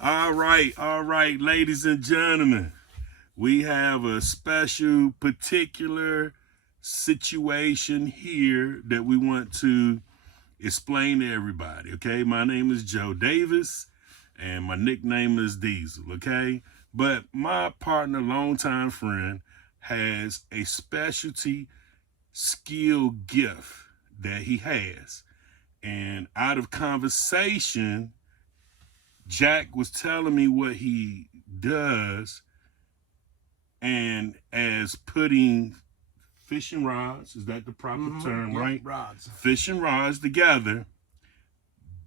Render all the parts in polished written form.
All right, ladies and gentlemen. We have a special, particular situation here that we want to explain to everybody. Okay, my name is Joe Davis, and my nickname is Diesel. Okay, but my partner, longtime friend, has a specialty skill gift that he has, and out of conversation, Jack was telling me what he does, and as putting fishing rods, is that the proper term, Yep, right? rods. Fishing rods together.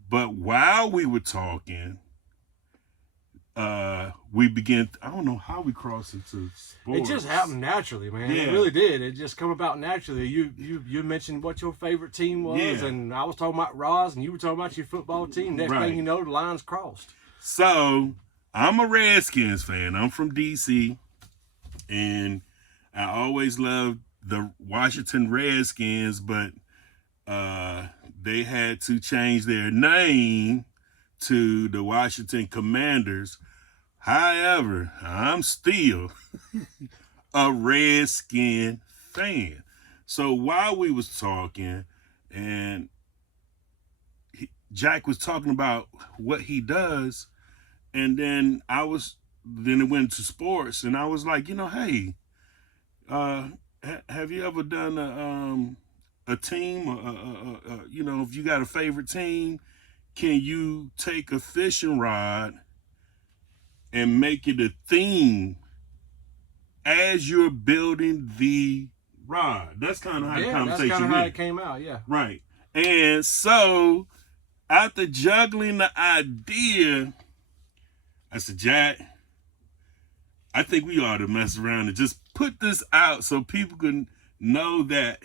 But while we were talking, we began, I don't know how we crossed into sports. It just happened naturally, man. Yeah. It really did. It just come about naturally. You mentioned what your favorite team was, Yeah. and I was talking about Roz, and you were talking about your football team. Next Right. thing you know, the lines crossed. So I'm a Redskins fan. I'm from DC, and I always loved the Washington Redskins, but they had to change their name to the Washington Commanders. However, I'm still a Redskin fan. So while we was talking, and Jack was talking about what he does, and then it went to sports, and I was like, hey, have you ever done a team? If you got a favorite team, can you take a fishing rod and make it a theme as you're building the rod? That's kind of how the conversation that's kind of how went. it came out. Yeah. Right. And so after juggling the idea, I said, Jack, I think we ought to mess around and just put this out so people can know that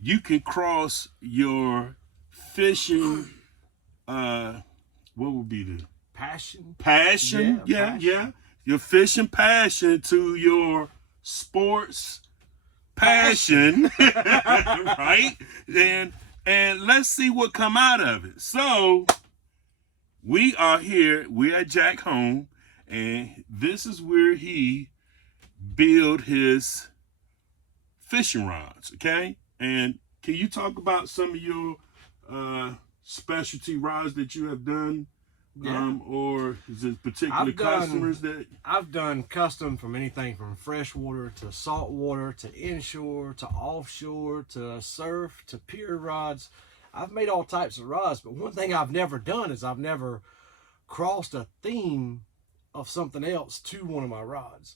you can cross your fishing, what would be the Passion. yeah, your fishing passion to your sports passion. Right? And let's see what come out of it. So we are here, we're at Jack home, and this is where he build his fishing rods, okay? And can you talk about some of your specialty rods that you have done? Yeah. Or is it particular customers that... I've done custom from anything from freshwater to saltwater to inshore to offshore to surf to pier rods. I've made all types of rods, but one thing I've never done is I've never crossed a theme of something else to one of my rods.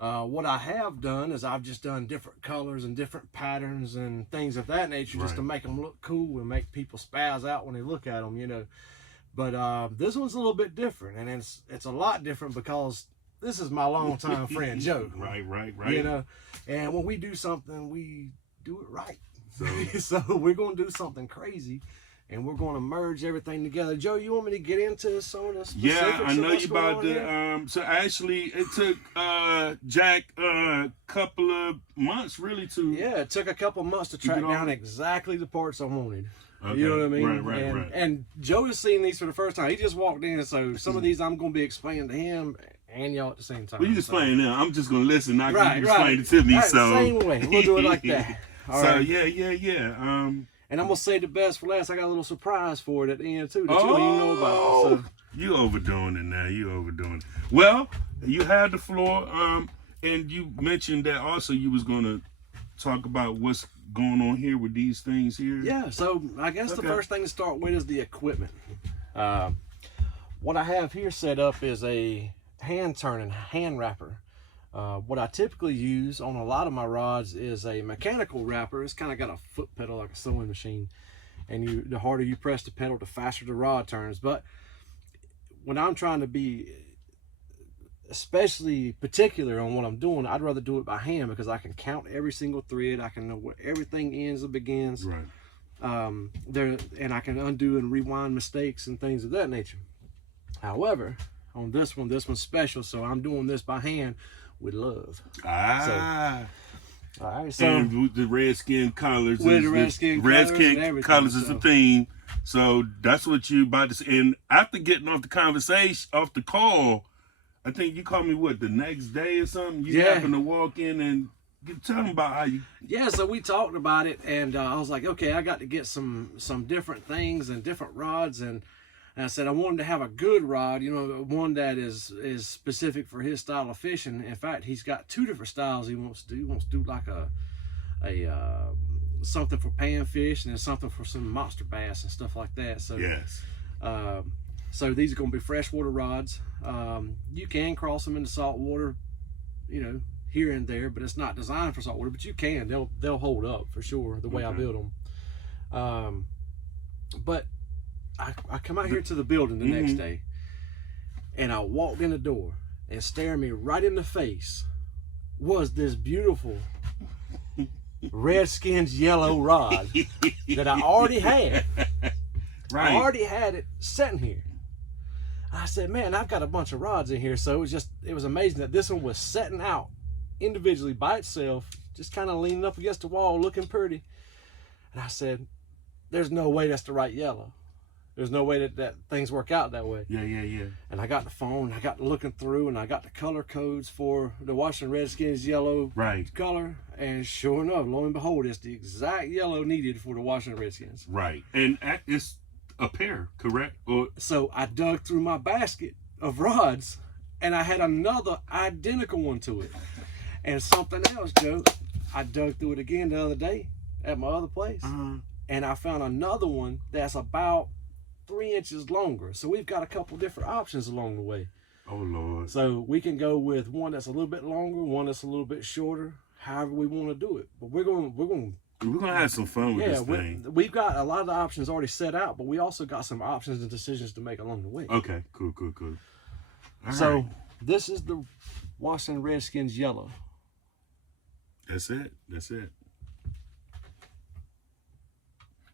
What I have done is I've just done different colors and different patterns and things of that nature, just to make them look cool and make people spaz out when they look at them, But this one's a little bit different, and it's a lot different because this is my longtime friend Joe. Right. And when we do something, we do it right. So we're going to do something crazy, and we're going to merge everything together. Joe, you want me to get into some of the specifics? Yeah, I know you about the. So actually, it took Jack a couple of months really to. Yeah, it took a couple of months to track down exactly the parts I wanted. Okay. You know what I mean? Right. And Joe has seen these for the first time. He just walked in, so some of these I'm going to be explaining to him and y'all at the same time. Well, you can explain now. I'm just going to listen. Not right, you explain it to me. Right, so same way. We'll do it like that. All right. Yeah. And I'm going to say the best for last. I got a little surprise for it at the end, too, that you don't even know about. So. You overdoing it now. You overdoing it. Well, you had the floor, and you mentioned that also you was going to talk about what's going on here with these things here. Yeah, so I guess the first thing to start with is the equipment. What I have here set up is a hand-turning hand wrapper. What I typically use on a lot of my rods is a mechanical wrapper. It's kind of got a foot pedal like a sewing machine, and the harder you press the pedal, the faster the rod turns. But when I'm trying to be especially particular on what I'm doing, I'd rather do it by hand because I can count every single thread. I can know where everything ends and begins. Right. And I can undo and rewind mistakes and things of that nature. However, on this one's special, so I'm doing this by hand with love. All right, so and with the redskin colors. With the redskin colors and everything, colors is so. the theme. So that's what you about to say. And after getting off the conversation, off the call, I think you called me what, the next day or something? You Yeah. happened to walk in and tell them about how you. Yeah, so we talked about it, and I was like, okay, I got to get some different things and different rods, and I said I wanted to have a good rod, you know, one that is specific for his style of fishing. In fact, he's got 2 different styles he wants to do. He wants to do like a something for panfish and then something for some monster bass and stuff like that. So Yes. so these are going to be freshwater rods. You can cross them into saltwater, you know, here and there, but it's not designed for saltwater. But you can; they'll hold up for sure the way I build them. But I come out here to the building the next day, and I walked in the door, and staring me right in the face was this beautiful Redskins yellow rod that I already had. Right. I already had it sitting here. I said, man, I've got a bunch of rods in here. So it was amazing that this one was setting out individually by itself, just kind of leaning up against the wall, looking pretty. And I said, there's no way that's the right yellow. There's no way that things work out that way. Yeah. And I got the phone, I got looking through, and I got the color codes for the Washington Redskins yellow color. And sure enough, lo and behold, it's the exact yellow needed for the Washington Redskins. Right. And it's a pair, correct? Or so I dug through my basket of rods, and I had another identical one to it. And something else, Joe, I dug through it again the other day at my other place, and I found another one that's about 3 inches longer. So we've got a couple different options along the way. Oh Lord. So we can go with one that's a little bit longer, one that's a little bit shorter, however we want to do it. But we're gonna have some fun with this thing. We've got a lot of the options already set out, but we also got some options and decisions to make along the way. Okay, cool. So this is the Washington Redskins yellow. That's it.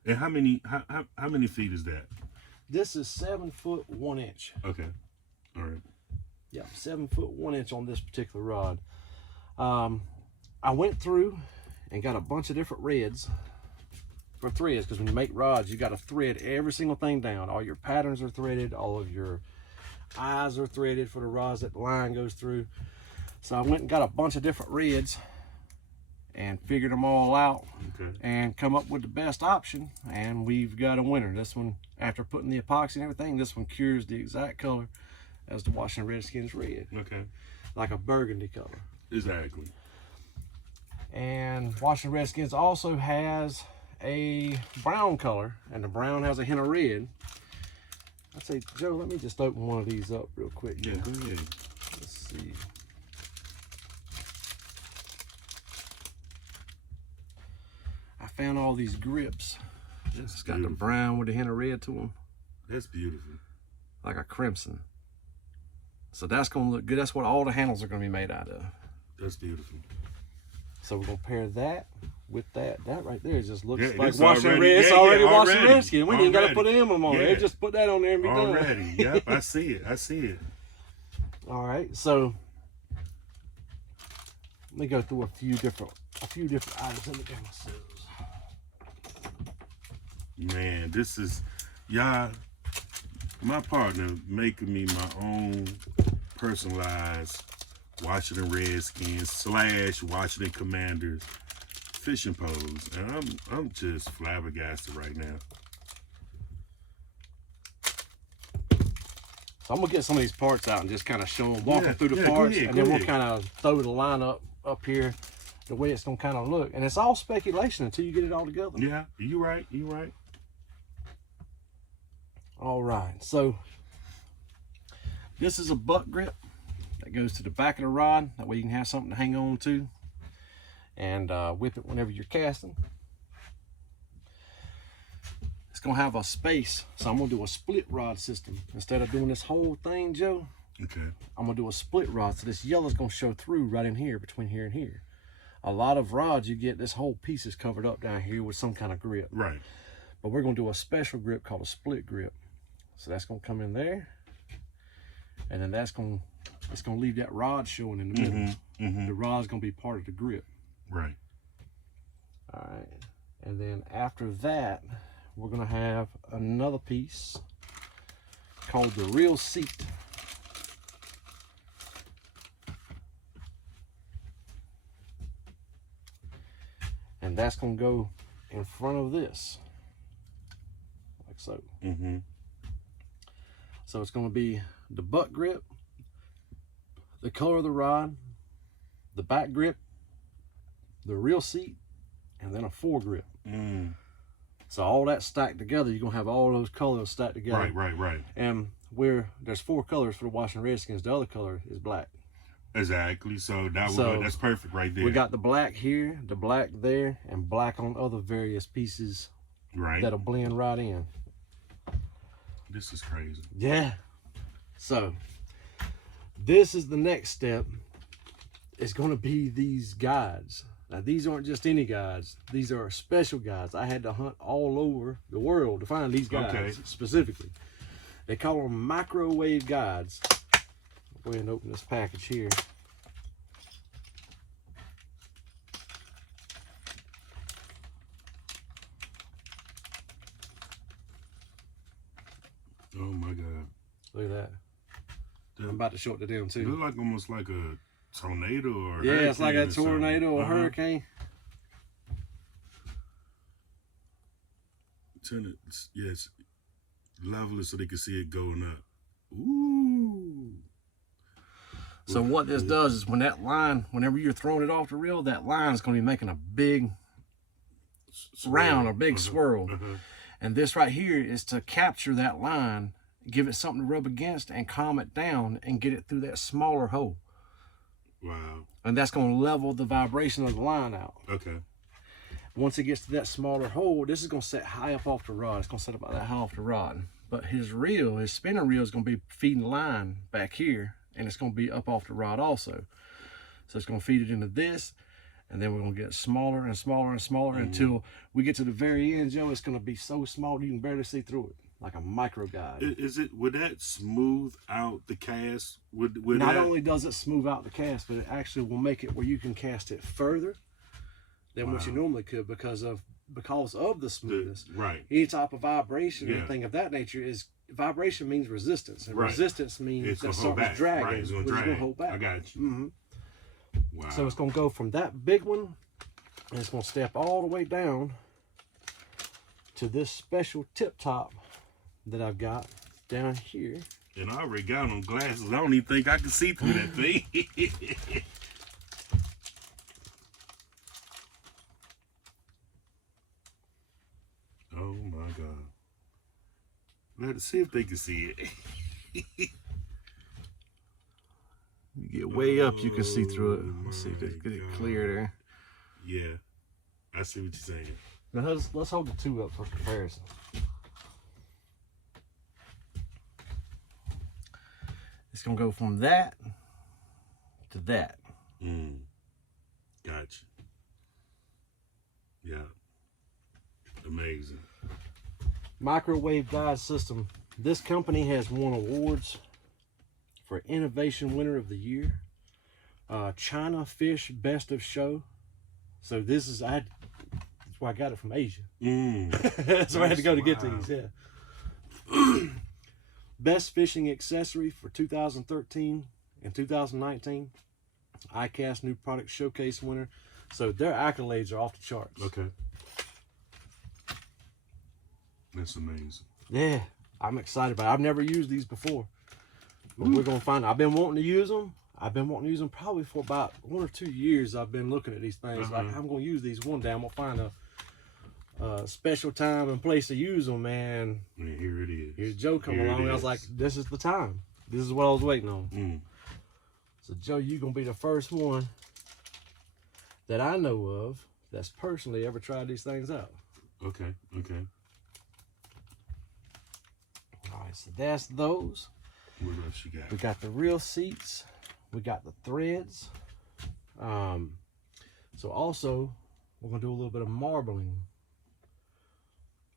And how many feet is that? This is 7 foot 1 inch. Okay. All right. Yeah, 7 foot 1 inch on this particular rod. I went through and got a bunch of different reds for threads, because when you make rods, you got to thread every single thing down. All your patterns are threaded, all of your eyes are threaded for the rods that the line goes through. So I went and got a bunch of different reds and figured them all out, and come up with the best option, and we've got a winner. This one, after putting the epoxy and everything, this one cures the exact color as the Washington Redskins red. Okay. Like a burgundy color. Exactly. And Washington Redskins also has a brown color, and the brown has a hint of red. I'd say, Joe, let me just open one of these up real quick. Yeah, go ahead. Let's see. I found all these grips. It's got the brown with a hint of red to them. That's beautiful. Like a crimson. So that's going to look good. That's what all the handles are going to be made out of. That's beautiful. So we're going to pair that with that. That right there just looks like it's Washington already, Red. It's already Washington already. Redskin. We ain't got to put an emblem on it. Just put that on there and be done. Already. Yep, I see it. All right, so let me go through a few different items. Let me get myself. Man, this is, y'all, my partner making me my own personalized Washington Redskins / Washington Commanders fishing pose. And I'm just flabbergasted right now. So I'm gonna get some of these parts out and just kind of show them, walk them through the parts, and then we'll kind of throw the line up here, the way it's gonna kind of look. And it's all speculation until you get it all together. Yeah, you right. All right, so this is a butt grip that goes to the back of the rod. That way you can have something to hang on to and whip it whenever you're casting. It's gonna have a space, so I'm gonna do a split rod system. Instead of doing this whole thing, Joe, I'm gonna do a split rod, so this yellow's gonna show through right in here, between here and here. A lot of rods, you get this whole piece is covered up down here with some kind of grip. Right. But we're gonna do a special grip called a split grip. So that's gonna come in there, and then it's gonna leave that rod showing in the middle. The rod's gonna be part of the grip. Right. All right, and then after that, we're gonna have another piece called the real seat. And that's gonna go in front of this, like so. Mm-hmm. So it's gonna be the butt grip, the color of the rod, the back grip, the real seat, and then a foregrip. Mm. So all that stacked together, you're gonna have all those colors stacked together. Right. And where there's 4 colors for the Washington Redskins, the other color is black. Exactly. So that's perfect right there. We got the black here, the black there, and black on other various pieces that'll blend right in. This is crazy. Yeah. So this is the next step. It's going to be these guides. Now these aren't just any guides. These are special guides. I had to hunt all over the world to find these guides specifically. They call them microwave guides. Go ahead and open this package here. Oh my God. Look at that. I'm about to show it to them It too. look like almost like a tornado or yeah, it's like a hurricane or tornado or something. hurricane. Turn it, yes, level it so they can see it going up. Ooh. So what this does is when that line, whenever you're throwing it off the reel, that line is going to be making a big round, a big swirl. And this right here is to capture that line, give it something to rub against and calm it down and get it through that smaller hole. Wow. And that's going to level the vibration of the line out. Okay. Once it gets to that smaller hole, this is going to set high up off the rod. It's going to set about that high off the rod. But his reel, his spinning reel, is going to be feeding the line back here, and it's going to be up off the rod also. So it's going to feed it into this, and then we're going to get smaller and smaller and smaller until we get to the very end, Joe. It's going to be so small you can barely see through it, like a micro guide. Would that smooth out the cast? Not only does it smooth out the cast, but it actually will make it where you can cast it further than what you normally could because of the smoothness. Right. Any type of vibration or anything of that nature is vibration means resistance, and resistance means that something's dragging, right. It's which is going to hold back. I got you. Wow. So it's going to go from that big one, and it's going to step all the way down to this special tip top that I've got down here. And I already got on glasses. I don't even think I can see through that thing. Oh my God. Let's see if they can see it. You get way up, you can see through it. Let's see if they get it clear there. Yeah, I see what you're saying. Now let's hold the two up for comparison. It's gonna go from that to that. Gotcha. Yeah. Amazing. Microwave guide system. This company has won awards for Innovation Winner of the Year, China Fish Best of Show. So this is that's where I got it from Asia. That's where I had to go to get these. Yeah. Best Fishing Accessory for 2013 and 2019. ICAST New Product Showcase winner. So their accolades are off the charts. Okay. That's amazing. Yeah, I'm excited about it. I've never used these before. But we're going to find out. I've been wanting to use them. I've been wanting to use them probably for about 1 or 2 years. I've been looking at these things. Like, I'm going to use these one day. I'm going to find a special time and place to use them, man. And here it is. Here's Joe coming along. I was like, this is the time. This is what I was waiting on. So, Joe, you're going to be the first one that I know of that's personally ever tried these things out. Okay. All right, so that's those. What else you got? We got the real seats. We got the threads. So also, we're going to do a little bit of marbling.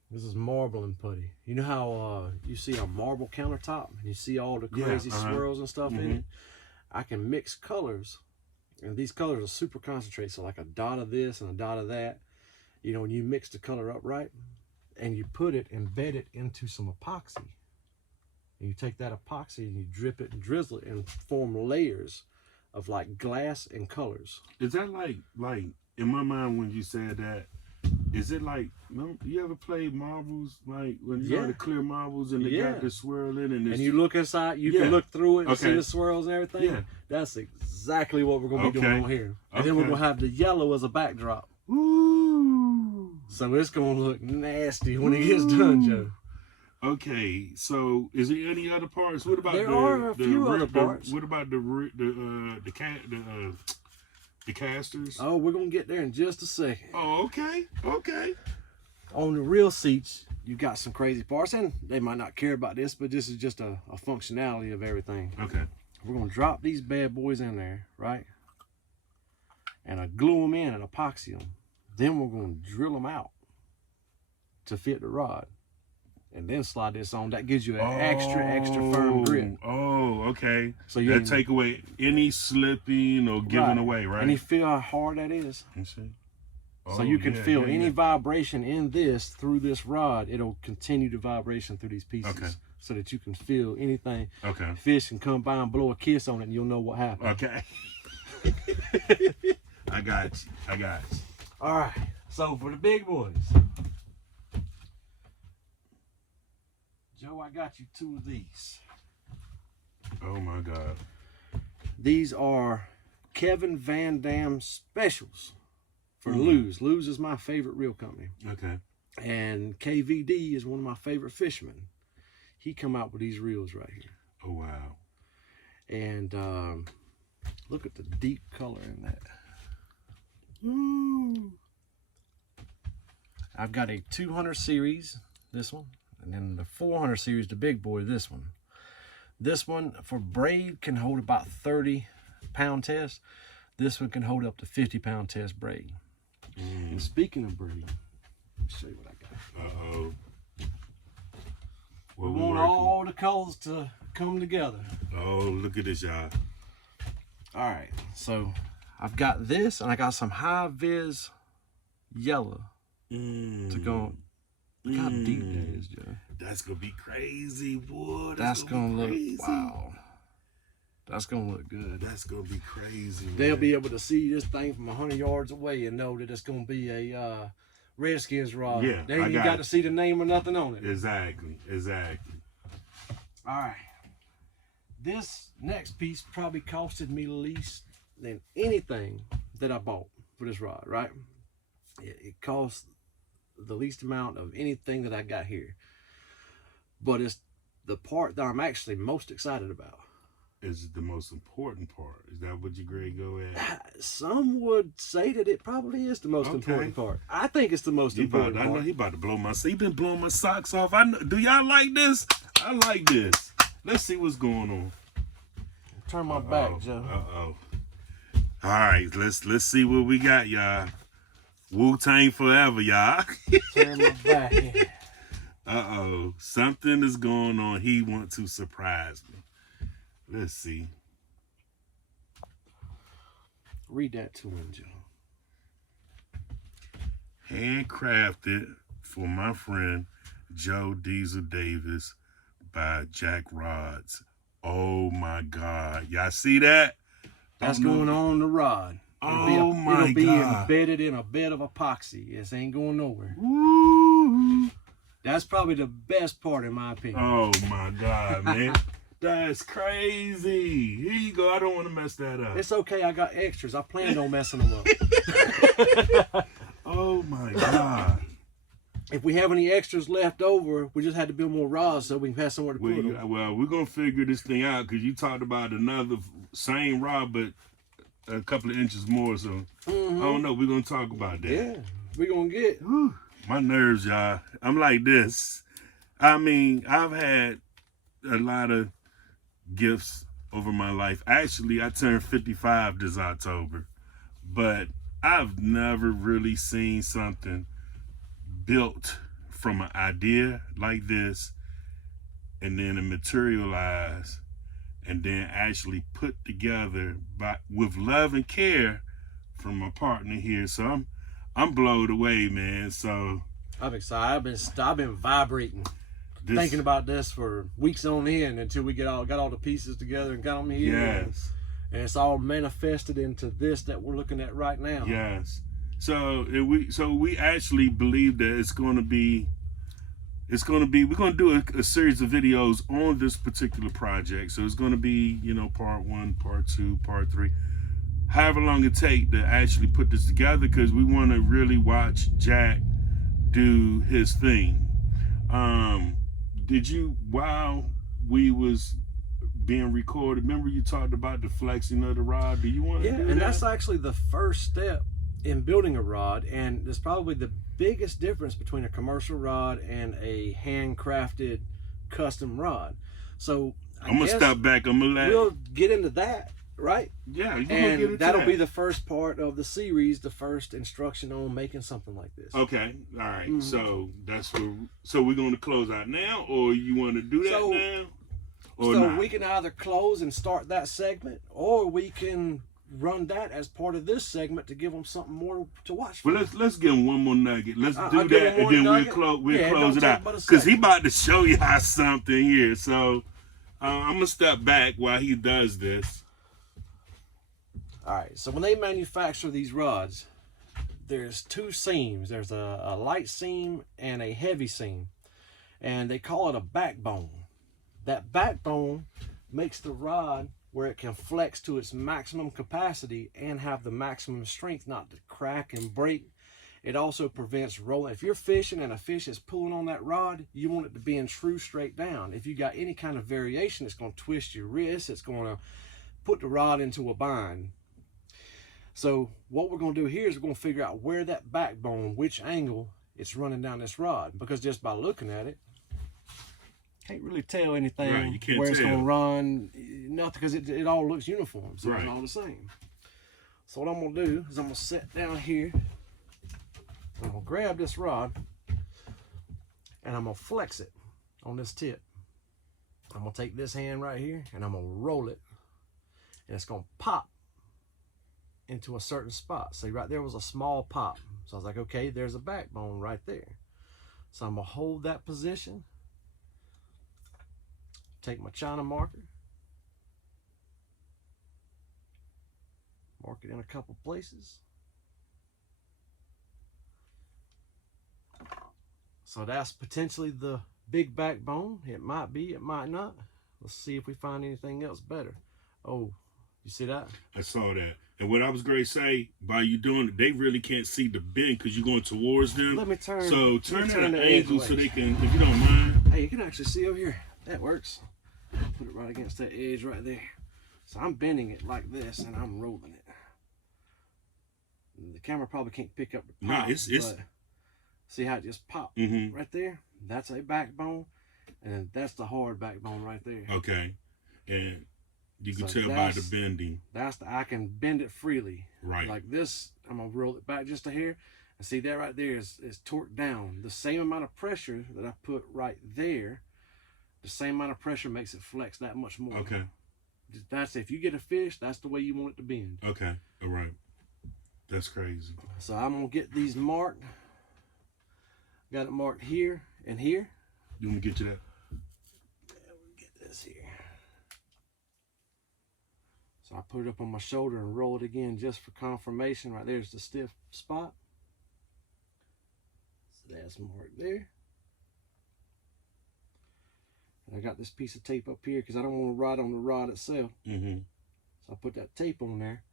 This is marbling putty. You know how you see a marble countertop and you see all the crazy swirls and stuff in it? I can mix colors, and these colors are super concentrated. So like a dot of this and a dot of that. you know, when you mix the color up right, and you put it, embed it into some epoxy. And you take that epoxy and you drip it and drizzle it and form layers of like glass and colors. Is that like in my mind when you said that? Is it like, you ever played marbles? Like when you know the clear marbles and they got the swirling and you look inside, you can look through it and see the swirls and everything. Yeah. That's exactly what we're gonna be doing on here. And then we're gonna have the yellow as a backdrop. Ooh. So it's gonna look nasty when it gets done, Joe. Okay, so is there any other parts? What about there are a few other parts. What about the casters? Oh, we're gonna get there in just a second. Oh, okay, okay. On the real seats, you got some crazy parts, and they might not care about this, but this is just a functionality of everything. Okay. We're gonna drop these bad boys in there, right? And I glue them in and epoxy them. Then we're gonna drill them out to fit the rod. And then slide this on. That gives you an extra firm grip. Oh, okay. So you take away any slipping or giving away, right? And you feel how hard that is? You see? So you can feel any vibration in this through this rod. It'll continue the vibration through these pieces. So that you can feel anything. Okay. Fish can come by and blow a kiss on it and you'll know what happened. Okay. I got you. All right. So for the big boys. Joe, I got you 2 of these. Oh my God. These are Kevin Van Dam specials for Lew's. Lew's is my favorite reel company. Okay. And KVD is one of my favorite fishermen. He come out with these reels right here. Oh wow. And look at the deep color in that. Ooh. I've got a 200 series, this one. And then the 400 series, the big boy, this one. This one for braid can hold about 30-pound test. This one can hold up to 50-pound test braid. And speaking of braid, let me show you what I got. Uh-oh. We want all the colors to come together. Oh, look at this, y'all. All right, so I've got this, and I got some high vis yellow to go. Look how deep that is, Joe. That's gonna be crazy, boy. That's gonna look wow. That's gonna look good. That's gonna be crazy. They'll be able to see this thing from 100 yards away and know that it's gonna be a Redskins rod. Yeah, they ain't even got to see the name or nothing on it. Exactly. All right. This next piece probably costed me least than anything that I bought for this rod, right? It cost the least amount of anything that I got here. But it's the part that I'm actually most excited about. Is the most important part? Is that what your grade go at? Some would say that it probably is the most important part. I think it's the most important part. I know he about to blow my. He been blowing my socks off. I know. Do y'all like this? I like this. Let's see what's going on. Turn my back, Joe. All right, let's see what we got, y'all. Wu-Tang forever, y'all. Turn my back. Something is going on. He wants to surprise me. Let's see. Read that to him, Joe. Handcrafted for my friend Joe Diesel Davis by JackRods. Oh my God. Y'all see that? That's going on the rod. It'll be embedded in a bed of epoxy. This ain't going nowhere. Woo. That's probably the best part in my opinion. Oh my God, man. That's crazy. Here you go. I don't want to mess that up. It's okay. I got extras. I planned on messing them up. Oh my God. If we have any extras left over, we just had to build more rods so we can have somewhere to put them. Well, we're going to figure this thing out because you talked about another same rod, but a couple of inches more. So I don't know. We're going to talk about that. Yeah, we're going to get. My nerves, y'all. I'm like this. I mean, I've had a lot of gifts over my life. Actually, I turned 55 this October, but I've never really seen something built from an idea like this and then it materialize and then actually put together with love and care from my partner here. So I'm blown away, man. So I'm excited. I've been vibrating, thinking about this for weeks on end until we got all the pieces together and got them here. Yes. And it's all manifested into this that we're looking at right now. Yes. So we actually believe that we're going to do a series of videos on this particular project. So it's going to be, part 1, part 2, part 3, however long it take to actually put this together, because we want to really watch Jack do his thing. Did you, while we was being recorded, remember you talked about the flexing of the rod? Do you want to do that? And that's actually the first step in building a rod, and it's probably the biggest difference between a commercial rod and a handcrafted custom rod. So I'm gonna step back. We'll get into that, right? Yeah, and that'll be the first part of the series, the first instruction on making something like this. Okay, all right. Mm-hmm. So that's so we're gonna close out now, or you want to do that now? Or so not? We can either close and start that segment, or we can run that as part of this segment to give them something more to watch for. Well, let's give them one more nugget. Let's do that, and then we'll close it out, because he about to show y'all something here. So I'm gonna step back while he does this. All right. So when they manufacture these rods, there's two seams. There's a light seam and a heavy seam, and they call it a backbone. That backbone makes the rod where it can flex to its maximum capacity and have the maximum strength not to crack and break. It also prevents rolling. If you're fishing and a fish is pulling on that rod, you want it to be in true straight down. If you got any kind of variation, it's going to twist your wrist. It's going to put the rod into a bind. So what we're going to do here is we're going to figure out where that backbone, which angle it's running down this rod, because just by looking at it, can't really tell anything where it's going to run, nothing, because it all looks uniform, so it's all the same. So what I'm going to do is I'm going to sit down here, I'm going to grab this rod, and I'm going to flex it on this tip. I'm going to take this hand right here, and I'm going to roll it, and it's going to pop into a certain spot. See, right there was a small pop. So I was like, okay, there's a backbone right there. So I'm going to hold that position. Take my China marker, mark it in a couple places. So that's potentially the big backbone. It might be, it might not. Let's see if we find anything else better. Oh, you see that? I saw that. And what I was going to say, by you doing it, they really can't see the bend because you're going towards them. Let me turn. So turn at an angle so they can, if you don't mind. Hey, you can actually see over here. That works. Put it right against that edge right there. So I'm bending it like this and I'm rolling it. The camera probably can't pick up the pop, it's see how it just popped right there? That's a backbone, and that's the hard backbone right there. Okay. And you can tell by the bending. I can bend it freely. Right. Like this, I'm gonna roll it back just a hair. And see that right there is torqued down. The same amount of pressure that I put right there, the same amount of pressure makes it flex that much more. Okay. That's if you get a fish, that's the way you want it to bend. Okay. All right. That's crazy. So I'm gonna get these marked. Got it marked here and here. You want to get to that? Yeah, we'll get this here. So I put it up on my shoulder and roll it again just for confirmation. Right there's the stiff spot. So that's marked there. And I got this piece of tape up here because I don't want to ride on the rod itself. So I put that tape on there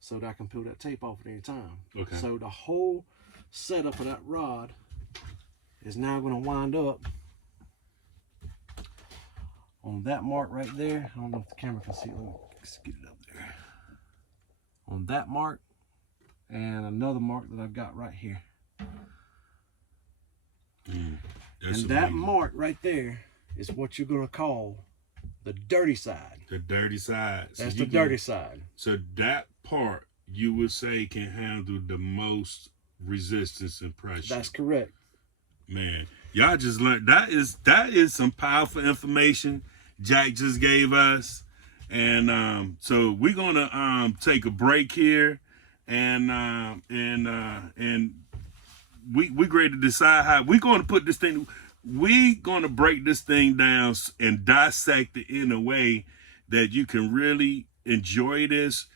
so that I can peel that tape off at any time. Okay. So the whole setup of that rod is now going to wind up on that mark right there. I don't know if the camera can see it. Let me get it up there. On that mark and another mark that I've got right here. And that mark right there is what you're going to call the dirty side. The dirty side. That's the dirty side. So that part you would say can handle the most resistance and pressure. That's correct. Man, y'all just learned that is some powerful information Jack just gave us. And so we're gonna take a break here, and we great to decide how we're going to put this thing. We going to break this thing down and dissect it in a way that you can really enjoy this,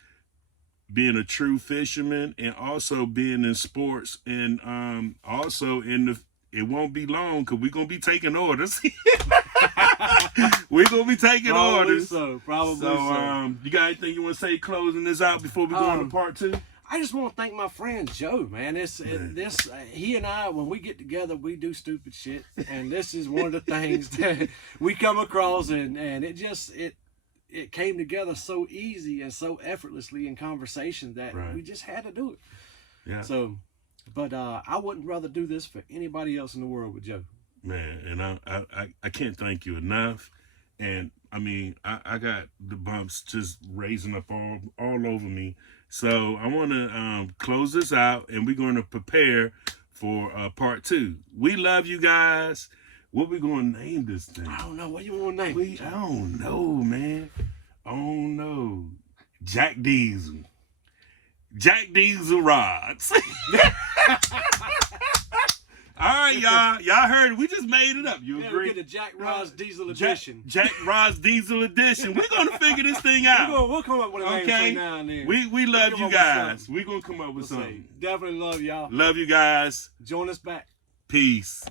being a true fisherman, and also being in sports, and also in the. It won't be long because we're gonna be taking orders. We're gonna be taking orders. Probably so. You got anything you want to say closing this out before we go on to part 2? I just want to thank my friend Joe, man. He and I, when we get together, we do stupid shit, and this is one of the things that we come across, and it came together so easy and so effortlessly in conversation that we just had to do it. Yeah. So, but I wouldn't rather do this for anybody else in the world with Joe. Man, and I can't thank you enough. And I mean, I got the bumps just raising up all over me. So I want to close this out, and we're going to prepare for part 2. We love you guys. What we going to name this thing? I don't know. What you want to name it? I don't know, man. I don't know. Jack Diesel. Jack Diesel rods. All right, y'all. Y'all heard it. We just made it up. You agree? We'll get the JackRods Diesel Edition. JackRods Diesel Edition. We're going to figure this thing out. We'll come up with a name between now and then. We love you guys. We're going to come up with something. Definitely love y'all. Love you guys. Join us back. Peace.